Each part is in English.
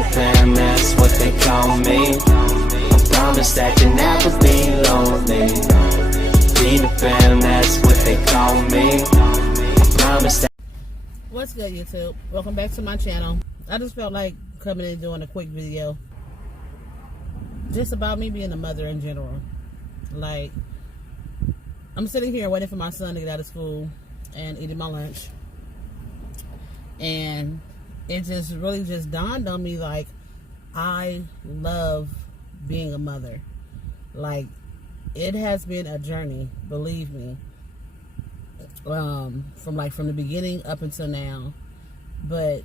the fam, that's what they call me. I promise that you'll never be lonely. Be the fam, that's what they call me. I promise that. What's good, YouTube? Welcome back to my channel. I just felt like coming in and doing a quick video just about me being a mother in general. Like, I'm sitting here waiting for my son to get out of school and eating my lunch, and it just really just dawned on me, like, I love being a mother. Like, it has been a journey, believe me, from the beginning up until now. But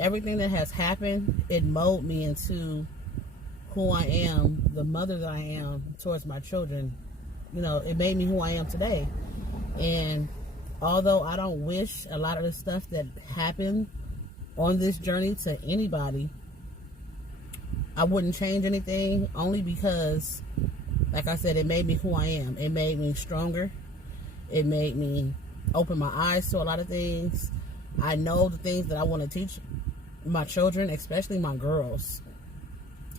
everything that has happened, it molded me into who I am, the mother that I am towards my children. You know, it made me who I am today. And although I don't wish a lot of the stuff that happened on this journey to anybody, I wouldn't change anything, only because, like I said, it made me who I am. It made me stronger. It made me open my eyes to a lot of things. I know the things that I want to teach my children, especially my girls.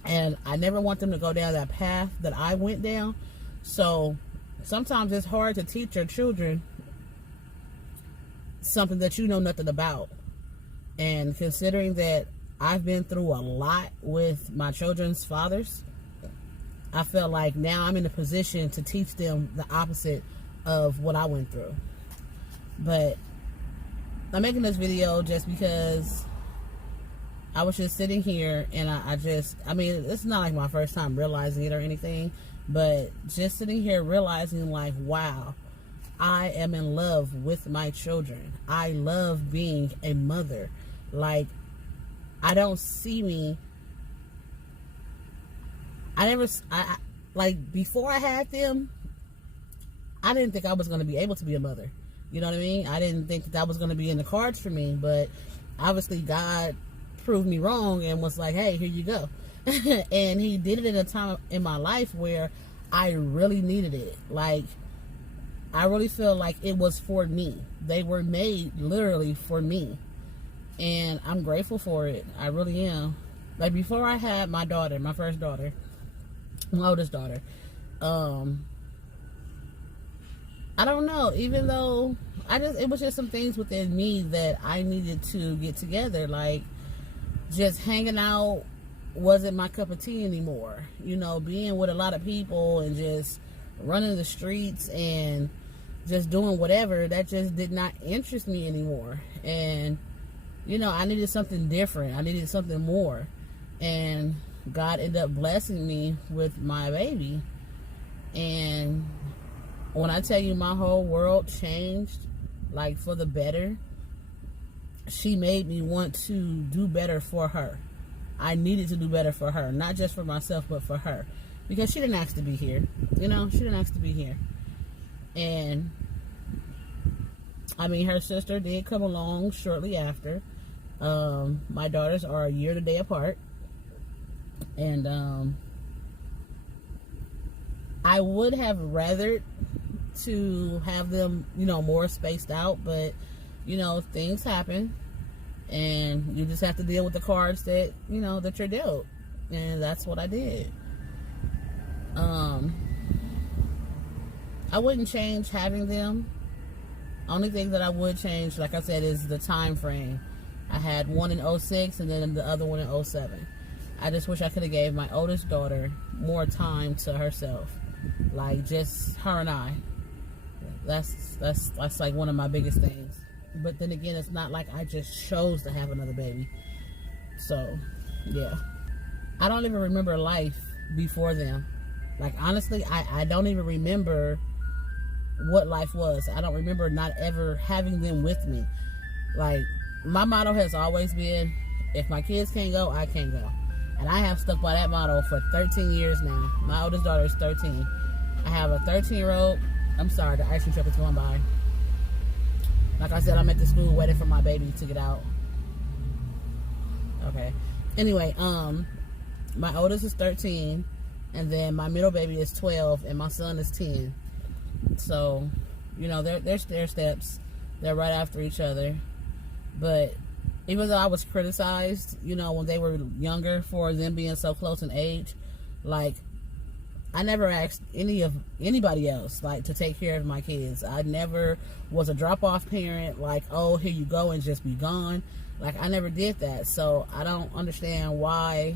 And I never want them to go down that path that I went down. So sometimes it's hard to teach your children something that you know nothing about. And considering that I've been through a lot with my children's fathers, I feel like now I'm in a position to teach them the opposite of what I went through. But I'm making this video just because I was just sitting here, and I mean, it's not like my first time realizing it or anything, but just sitting here realizing, like, wow, I am in love with my children. I love being a mother. Like, I don't see me, like, before I had them, I didn't think I was going to be able to be a mother. You know what I mean? I didn't think that was going to be in the cards for me, but obviously God proved me wrong and was like, hey, here you go. And he did it in a time in my life where I really needed it. Like, I really feel like it was for me. They were made literally for me. And I'm grateful for it. I really am. Like, before I had my daughter, my first daughter, my oldest daughter, I don't know, even though it was just some things within me that I needed to get together. Like, just hanging out wasn't my cup of tea anymore. You know, being with a lot of people and just running the streets and just doing whatever, that just did not interest me anymore. And, you know, I needed something different. I needed something more. And God ended up blessing me with my baby. And when I tell you my whole world changed, like, for the better, she made me want to do better for her. I needed to do better for her, not just for myself, but for her, because she didn't ask to be here. You know, she didn't ask to be here. And I mean, her sister did come along shortly after. My daughters are a year today apart, and I would have rathered to have them, you know, more spaced out, but, you know, things happen, and you just have to deal with the cards that, you know, that you're dealt. And that's what I did. I wouldn't change having them. Only thing that I would change, like I said, is the time frame. I had one in 06 and then the other one in 07. I just wish I could have gave my oldest daughter more time to herself. Like, just her and I. That's like one of my biggest things. But then again, it's not like I just chose to have another baby. So, yeah. I don't even remember life before them. Like, honestly, I don't even remember what life was. I don't remember not ever having them with me. Like, my motto has always been, if my kids can't go, I can't go. And I have stuck by that motto for 13 years now. My oldest daughter is 13. I have a 13-year-old. I'm sorry, the ice cream truck is going by. Like I said, I'm at the school waiting for my baby to get out. Okay. Anyway, my oldest is 13, and then my middle baby is 12, and my son is 10. So, you know, they're stair steps. They're right after each other. But even though I was criticized, when they were younger for them being so close in age, like, I never asked anybody else, like, to take care of my kids. I never was a drop-off parent, like, oh, here you go and just be gone. Like, I never did that. So I don't understand why,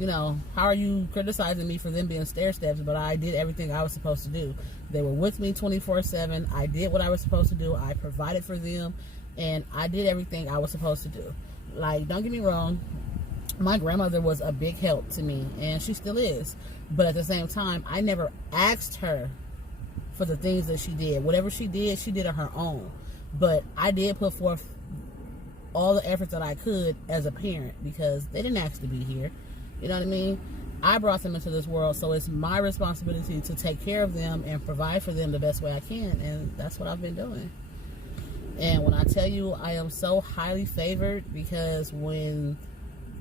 how are you criticizing me for them being stair steps, but I did everything I was supposed to do. They were with me 24/7. I did what I was supposed to do. I provided for them, and I did everything I was supposed to do. Like, don't get me wrong, my grandmother was a big help to me, and she still is. But at the same time, I never asked her for the things that she did. Whatever she did on her own. But I did put forth all the efforts that I could as a parent, because they didn't ask to be here. You know what I mean? I brought them into this world, so it's my responsibility to take care of them and provide for them the best way I can, and that's what I've been doing. And when I tell you I am so highly favored, because when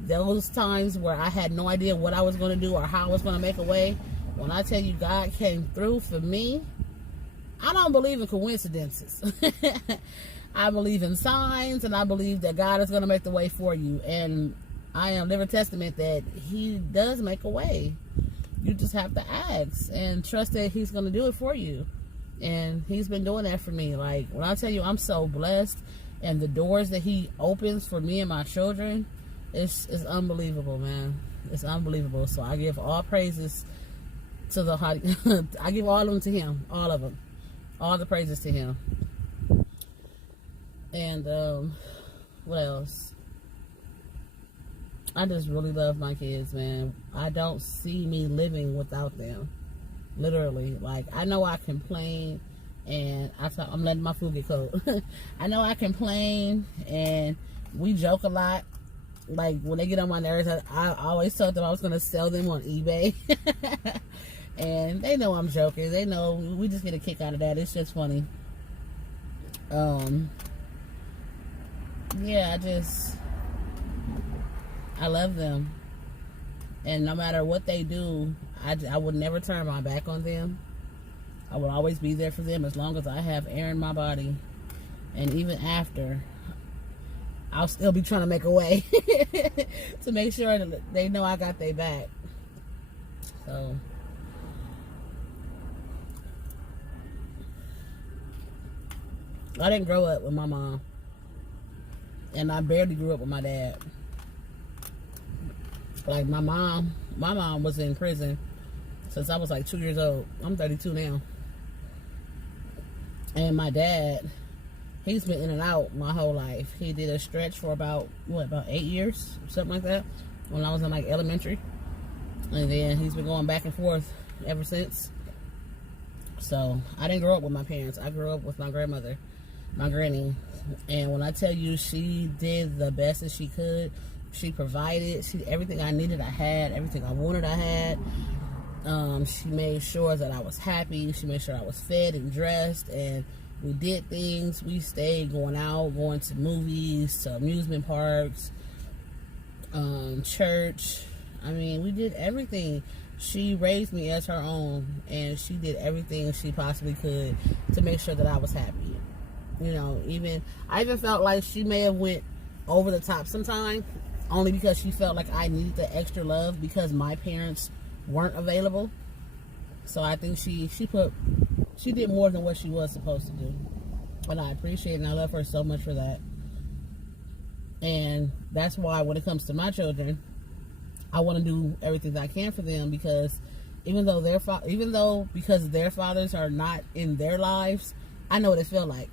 those times where I had no idea what I was going to do or how I was going to make a way, when I tell you God came through for me, I don't believe in coincidences. I believe in signs, and I believe that God is going to make the way for you. And I am living testament that He does make a way. You just have to ask and trust that He's going to do it for you. And He's been doing that for me. Like, when I tell you I'm so blessed, and the doors that He opens for me and my children, it's unbelievable, man. It's unbelievable. So I give all praises to I give all of them to Him. All of them. All the praises to Him. And what else? I just really love my kids, man. I don't see me living without them. Literally. Like, I know I complain, and I'm letting my food get cold. I know I complain, and we joke a lot. Like, when they get on my nerves, I always told them I was going to sell them on eBay. And they know I'm joking. They know we just get a kick out of that. It's just funny. Yeah, I love them. And no matter what they do, I would never turn my back on them. I will always be there for them as long as I have air in my body. And even after, I'll still be trying to make a way to make sure that they know I got their back. So, I didn't grow up with my mom, and I barely grew up with my dad. Like, my mom was in prison since I was like 2 years old. I'm 32 now. And my dad, he's been in and out my whole life. He did a stretch for about 8 years, something like that, when I was in like elementary. And then he's been going back and forth ever since. So I didn't grow up with my parents. I grew up with my grandmother, my granny. And when I tell you, she did the best that she could. She provided. Everything I needed, I had. Everything I wanted, I had. She made sure that I was happy. She made sure I was fed and dressed, and we did things. We stayed going out, going to movies, to amusement parks, church. I mean, we did everything. She raised me as her own, and she did everything she possibly could to make sure that I was happy. You know, I even felt like she may have went over the top sometime, only because she felt like I needed the extra love because my parents weren't available. So I think she did more than what she was supposed to do. And I appreciate it, and I love her so much for that. And that's why when it comes to my children, I want to do everything that I can for them, because because their fathers are not in their lives, I know what it feels like.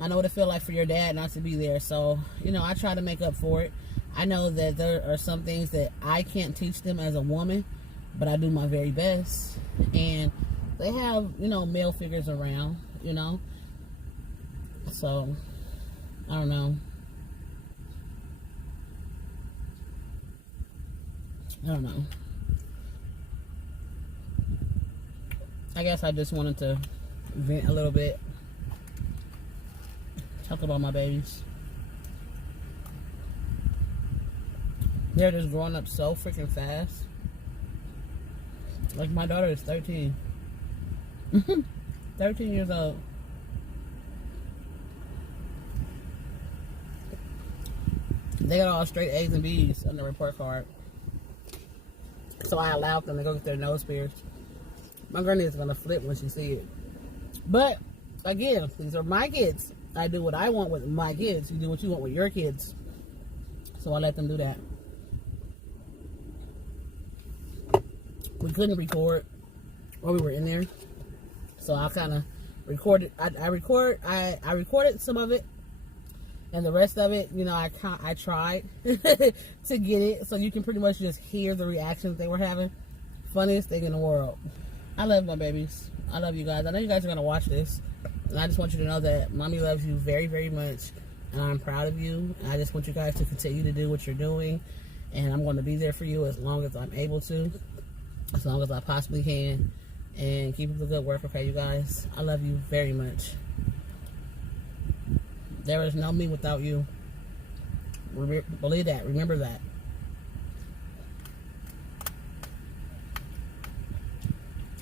I know what it feels like for your dad not to be there. So, I try to make up for it. I know that there are some things that I can't teach them as a woman, but I do my very best. And they have, male figures around, So, I don't know. I guess I just wanted to vent a little bit. Talk about my babies. They're just growing up so freaking fast. Like, my daughter is 13. 13 years old. They got all straight A's and B's on the report card. So I allowed them to go get their nose pierced. My granny is going to flip when she sees it. But, again, these are my kids. I do what I want with my kids. You do what you want with your kids. So I let them do that. We couldn't record while we were in there. So I kind of recorded. I recorded some of it. And the rest of it, you know, I tried to get it so you can pretty much just hear the reactions they were having. Funniest thing in the world. I love my babies. I love you guys. I know you guys are going to watch this. And I just want you to know that Mommy loves you very, very much. And I'm proud of you. And I just want you guys to continue to do what you're doing. And I'm going to be there for you as long as I'm able to. As long as I possibly can. And keep up the good work, okay, you guys? I love you very much. There is no me without you. Believe that. Remember that.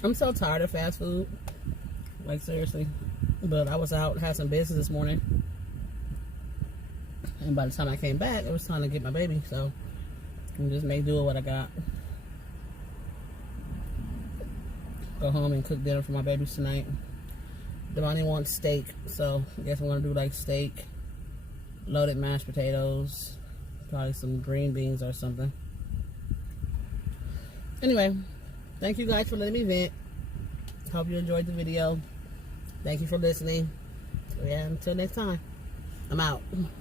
I'm so tired of fast food. Like, seriously. But I was out, had some business this morning. And by the time I came back, it was time to get my baby. So, I just made do with what I got. Go home and cook dinner for my babies tonight. Devani wants steak, so I guess I'm going to do like steak, loaded mashed potatoes, probably some green beans or something. Anyway, thank you guys for letting me vent. Hope you enjoyed the video. Thank you for listening. Yeah, until next time, I'm out.